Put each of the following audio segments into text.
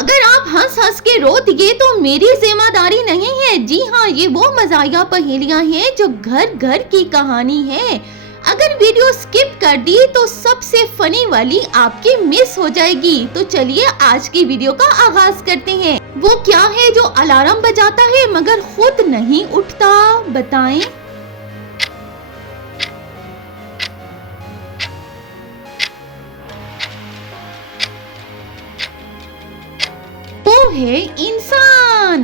अगर आप हंस हंस के रो दिए तो मेरी जिम्मेदारी नहीं है। जी हाँ, ये वो मज़ाहिया पहेलियां हैं जो घर घर की कहानी है। अगर वीडियो स्किप कर दी तो सबसे फनी वाली आपकी मिस हो जाएगी। तो चलिए आज की वीडियो का आगाज करते हैं। वो क्या है जो अलार्म बजाता है मगर खुद नहीं उठता, बताएं? वो है इंसान।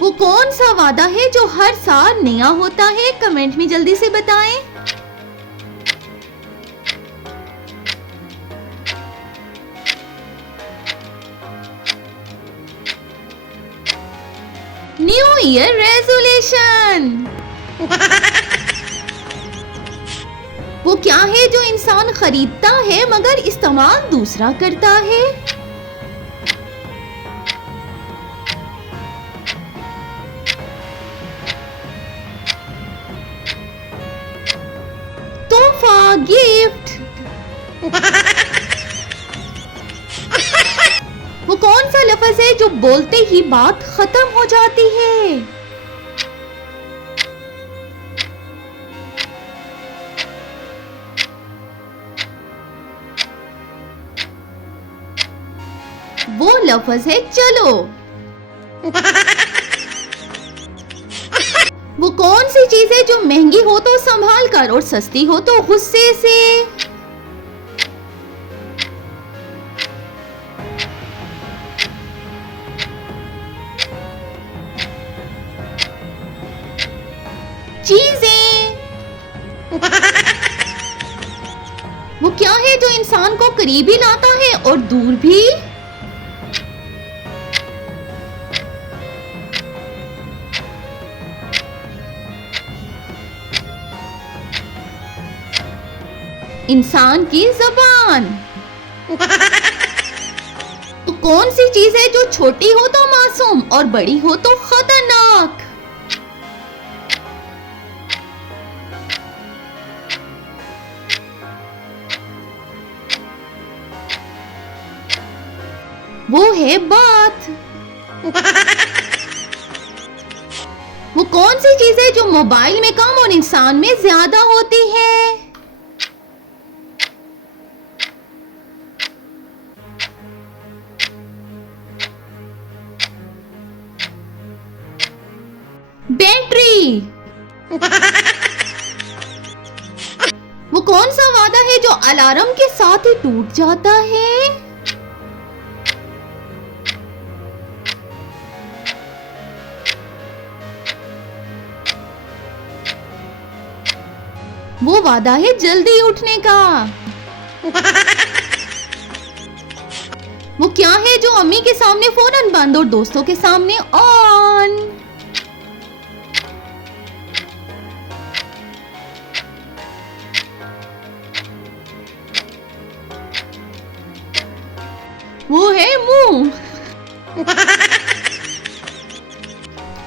वो कौन सा वादा है जो हर साल नया होता है? कमेंट में जल्दी से बताएं। New year resolution. वो क्या है जो इंसान खरीदता है मगर इस्तेमाल दूसरा करता है? तोहफा, गिफ्ट। वो कौन सा लफ्ज है जो बोलते ही बात खत्म हो जाती है? वो लफ्ज है चलो। वो कौन सी चीज है जो महंगी हो तो संभाल कर और सस्ती हो तो गुस्से से? चीजें। वो क्या है जो इंसान को करीब ही लाता है और दूर भी? इंसान की ज़बान। तो कौन सी चीज है जो छोटी हो तो मासूम और बड़ी हो तो खतरनाक? वो है बात। वो कौन सी चीज है जो मोबाइल में कम और इंसान में ज्यादा होती है? बैटरी। वो कौन सा वादा है जो अलार्म के साथ ही टूट जाता है? वो वादा है जल्दी उठने का। वो क्या है जो अम्मी के सामने फौरन बंद और दोस्तों के सामने ऑन? वो है मुंह।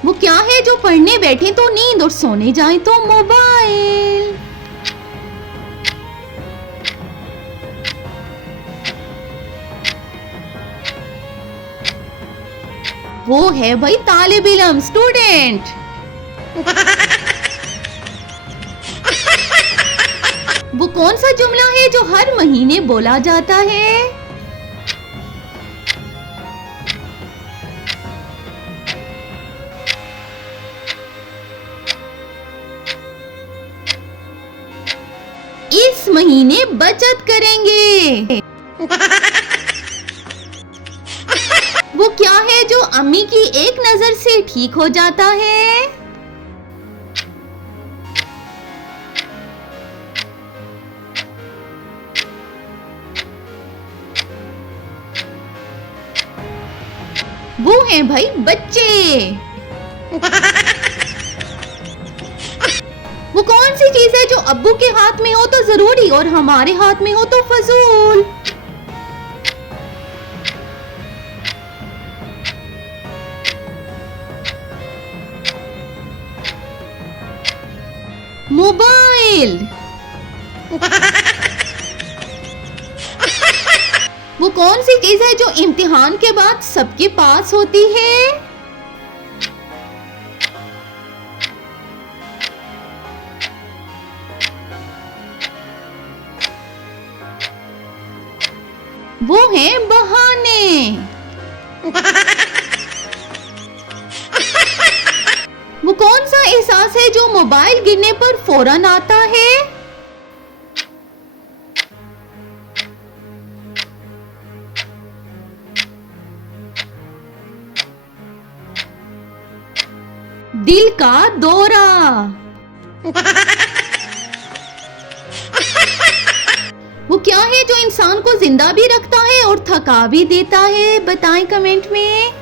वो क्या है जो पढ़ने बैठे तो नींद और सोने जाए तो मोबाइल? वो है भाई तालिब इल्म, स्टूडेंट। वो कौन सा जुमला है जो हर महीने बोला जाता है? इस महीने बचत करेंगे। वो क्या है जो अम्मी की एक नजर से ठीक हो जाता है? वो है भाई बच्चे। वो कौन सी चीज है जो अब्बू के हाथ में हो तो जरूरी और हमारे हाथ में हो तो फजूल? मोबाइल। वो कौन सी चीज है जो इम्तिहान के बाद सबके पास होती है? वो है बहाने। वो कौन सा एहसास है जो मोबाइल गिरने पर फौरन आता है? दिल का दौरा। वो क्या है जो इंसान को जिंदा भी रखता है और थका भी देता है? बताएं कमेंट में।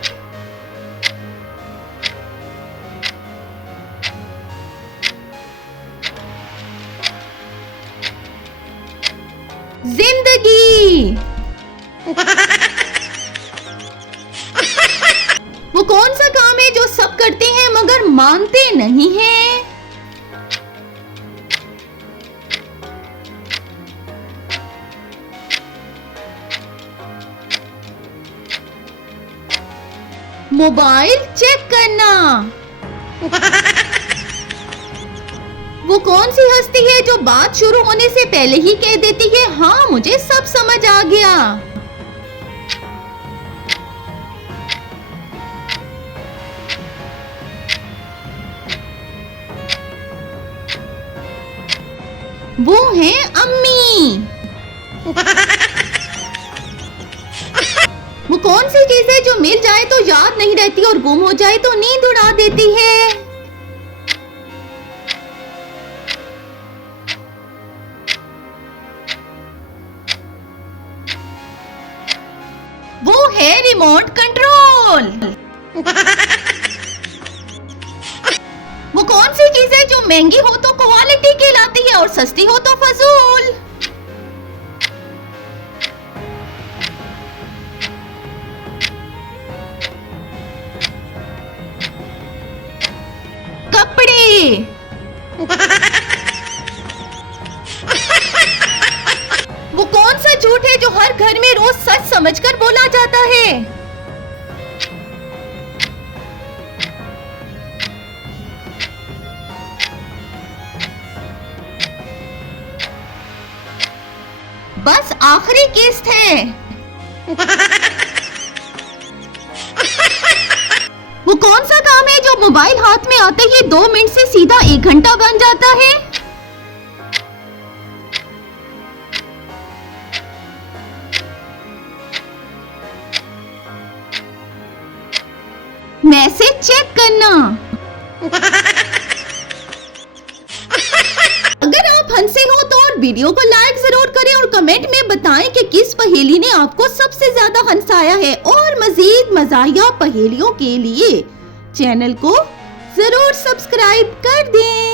जिंदगी। वो कौन सा काम है जो सब करते हैं मगर मानते नहीं हैं? मोबाइल चेक करना। वो कौन सी हस्ती है जो बात शुरू होने से पहले ही कह देती है हाँ मुझे सब समझ आ गया? वो है अम्मी। वो कौन सी चीज है जो मिल जाए तो याद नहीं रहती और गुम हो जाए तो नींद उड़ा देती है? वो है रिमोट कंट्रोल। वो कौन सी चीज है जो महंगी हो तो क्वालिटी कहलाती है और सस्ती हो तो फजूल? कपड़े। वो कौन सा झूठ है जो हर घर में रोज सच समझकर बोला जाता है? बस आखिरी किस्त है। वो कौन सा काम है जो मोबाइल हाथ में आते ही 2 मिनट से सीधा 1 घंटा बन जाता है? मैसेज चेक करना। अगर आप हंसे हो तो और वीडियो को लाइक जरूर करें और कमेंट में बताएं कि किस पहेली ने आपको सबसे ज्यादा हंसाया है। और मजीद मजाया पहेलियों के लिए चैनल को जरूर सब्सक्राइब कर दें।